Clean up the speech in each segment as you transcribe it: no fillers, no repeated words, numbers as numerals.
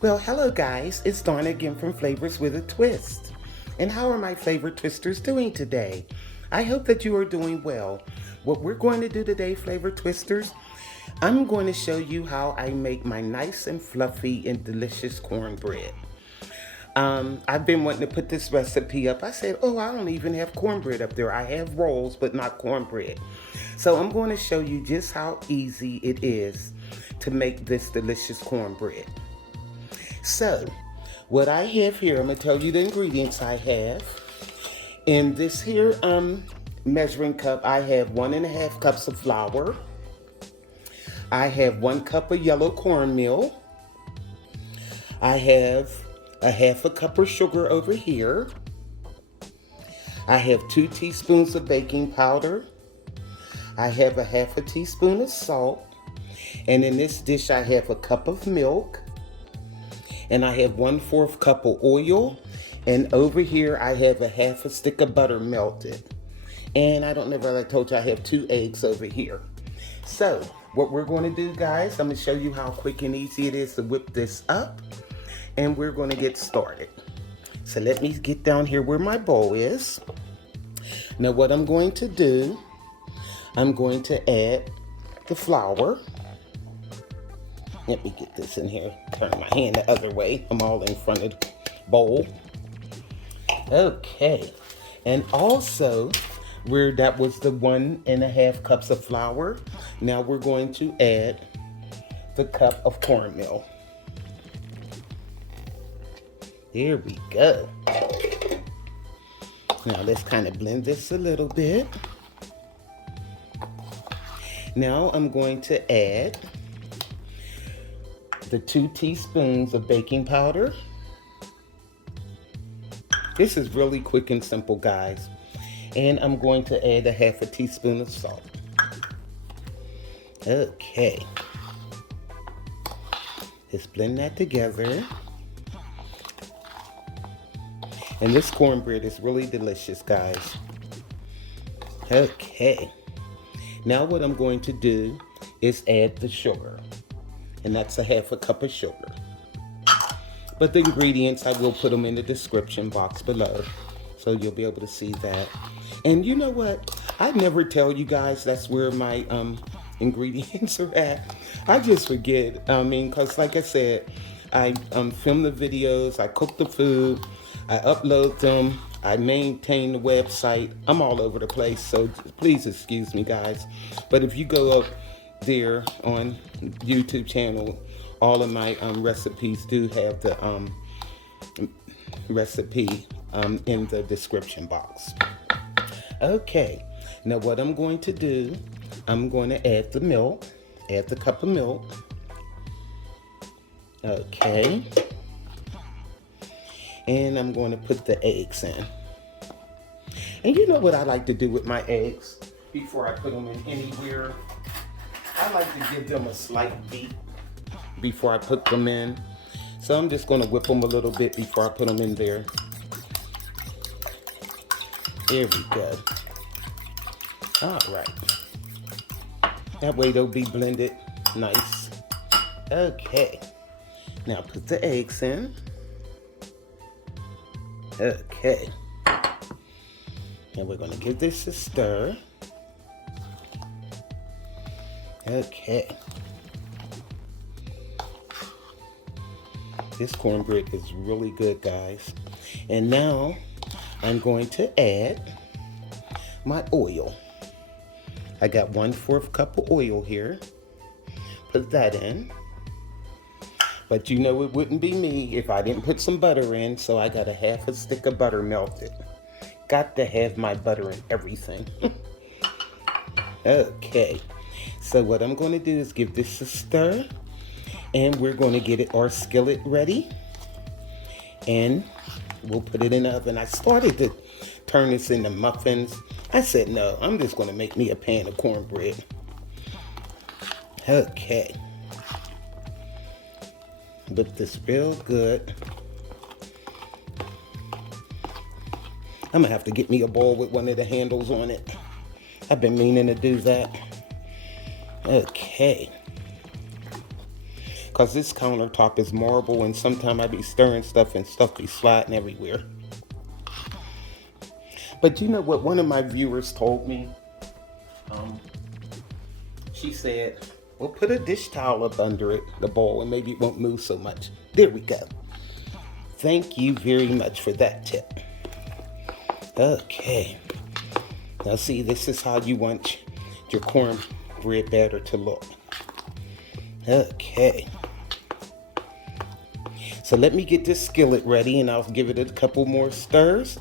Well, hello guys, it's Dawn again from Flavors with a Twist. And how are my favorite twisters doing today? I hope that you are doing well. What we're going to do today, flavor twisters, I'm going to show you how I make my nice and fluffy and delicious cornbread. I've been wanting to put this recipe up. I said, oh, I don't even have cornbread up there. I have rolls, but not cornbread. So I'm going to show you just how easy it is to make this delicious cornbread. So, what I have here, I'm going to tell you the ingredients I have. In this here measuring cup, I have 1.5 cups of flour. I have 1 cup of yellow cornmeal. I have a 1/2 cup of sugar over here. I have 2 teaspoons of baking powder. I have a 1/2 teaspoon of salt. And in this dish, I have a cup of milk. And I have 1/4 cup of oil. And over here, I have a 1/2 stick of butter melted. And I don't know if I told you I have 2 eggs over here. So, what we're going to do, guys, I'm going to show you how quick and easy it is to whip this up. And we're going to get started. So let me get down here where my bowl is. Now what I'm going to do, I'm going to add the flour. Let me get this in here. Turn my hand the other way. I'm all in front of the bowl. Okay. And also, that was the 1.5 cups of flour. Now we're going to add the cup of cornmeal. There we go. Now let's kind of blend this a little bit. Now I'm going to add the 2 teaspoons of baking powder. This is really quick and simple, guys. And I'm going to add a 1/2 teaspoon of salt. Okay. Let's blend that together. And this cornbread is really delicious, guys. Okay. Now what I'm going to do is add the sugar. And that's a 1/2 cup of sugar. But the ingredients, I will put them in the description box below. So you'll be able to see that. And you know what? I never tell you guys that's where my ingredients are at. I just forget. Because like I said, I film the videos, I cook the food, I upload them, I maintain the website. I'm all over the place, so please excuse me, guys. But if you go up there on YouTube channel, all of my recipes do have the recipe in the description box. Okay, now what I'm going to do, I'm going to add the milk, add the cup of milk. Okay. And I'm going to put the eggs in. And you know what I like to do with my eggs before I put them in anywhere? I like to give them a slight beat before I put them in. So I'm just going to whip them a little bit before I put them in there. There we go. All right. That way they'll be blended nice. Okay. Now put the eggs in. Okay. And we're going to give this a stir. Okay. This cornbread is really good, guys. And now I'm going to add my oil. I got 1/4 cup of oil here. Put that in. But you know it wouldn't be me if I didn't put some butter in, so I got a 1/2 stick of butter melted. Got to have my butter in everything. Okay, so what I'm going to do is give this a stir, and we're going to get our skillet ready, and we'll put it in the oven. I started to turn this into muffins. I said, no, I'm just going to make me a pan of cornbread. Okay. Whip this real good. I'm gonna have to get me a bowl with one of the handles on it. I've been meaning to do that. Okay. because this countertop is marble and sometimes I be stirring stuff and stuff be sliding everywhere. But you know what one of my viewers told me? She said, well, put a dish towel up under it, the bowl, and maybe it won't move so much. There we go. Thank you very much for that tip. Okay. Now see, this is how you want your cornbread batter to look. Okay. So let me get this skillet ready and I'll give it a couple more stirs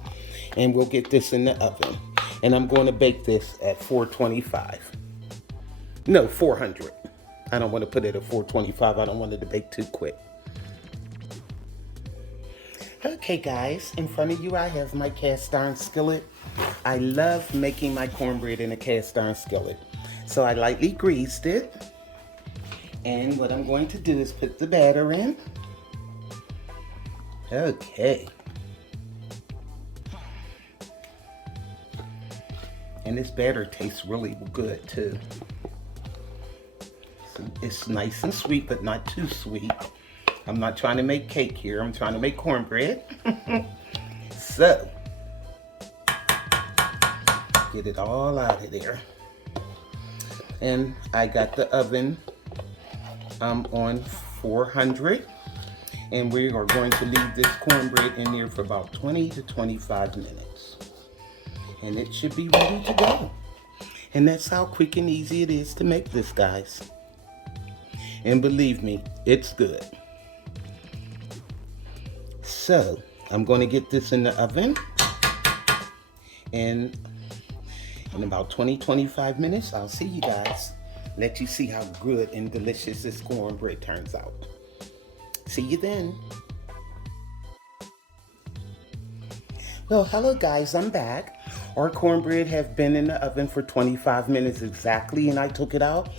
and we'll get this in the oven. And I'm going to bake this at 425. No, 400. I don't want to put it at 425. I don't want it to bake too quick. Okay guys, in front of you I have my cast iron skillet. I love making my cornbread in a cast iron skillet. So I lightly greased it. And what I'm going to do is put the batter in. Okay. And this batter tastes really good too. So it's nice and sweet, but not too sweet. I'm not trying to make cake here. I'm trying to make cornbread. So, get it all out of there. And I got the oven on 400. And we are going to leave this cornbread in there for about 20 to 25 minutes. And it should be ready to go. And that's how quick and easy it is to make this, guys. And believe me, it's good. So, I'm going to get this in the oven. And in about 20-25 minutes, I'll see you guys. Let you see how good and delicious this cornbread turns out. See you then. Well, hello guys, I'm back. Our cornbread have been in the oven for 25 minutes exactly, and I took it out.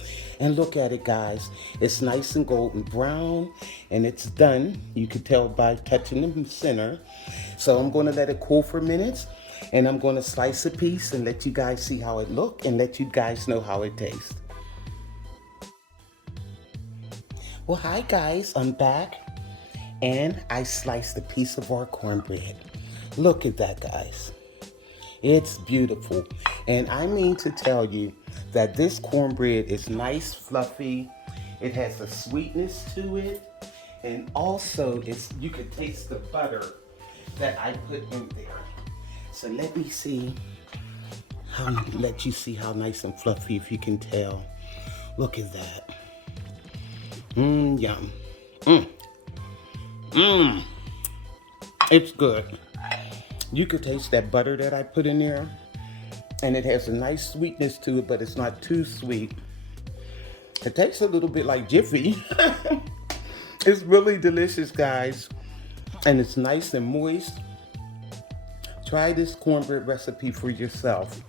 And look at it, guys. It's nice and golden brown, and it's done. You can tell by touching the center. So I'm going to let it cool for minutes, and I'm going to slice a piece and let you guys see how it looks and let you guys know how it tastes. Well, hi guys, I'm back, and I sliced a piece of our cornbread. Look at that, guys. It's beautiful. And I mean to tell you that this cornbread is nice, fluffy. It has a sweetness to it. And also, you can taste the butter that I put in there. So let me see, let you see how nice and fluffy, if you can tell. Look at that. Yum. It's good. You could taste that butter that I put in there, and it has a nice sweetness to it, but it's not too sweet. It tastes a little bit like Jiffy. It's really delicious, guys, and it's nice and moist. Try this cornbread recipe for yourself.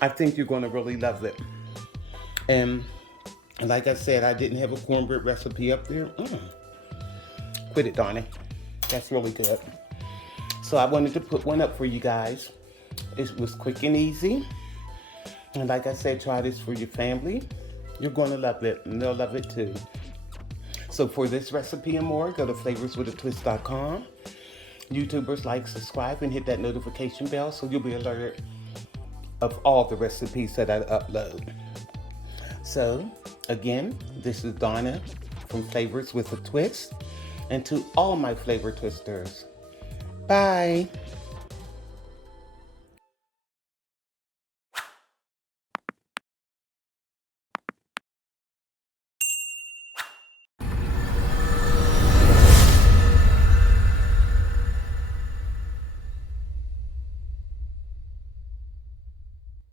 I think you're going to really love it. And like I said, I didn't have a cornbread recipe up there. Quit it, Donnie. That's really good. So I wanted to put one up for you guys. It was quick and easy. And like I said, try this for your family. You're going to love it, and they'll love it too. So for this recipe and more, go to flavorswithatwist.com. YouTubers, like, subscribe, and hit that notification bell so you'll be alerted of all the recipes that I upload. So again, this is Donna from Flavors with a Twist. And to all my flavor twisters, bye.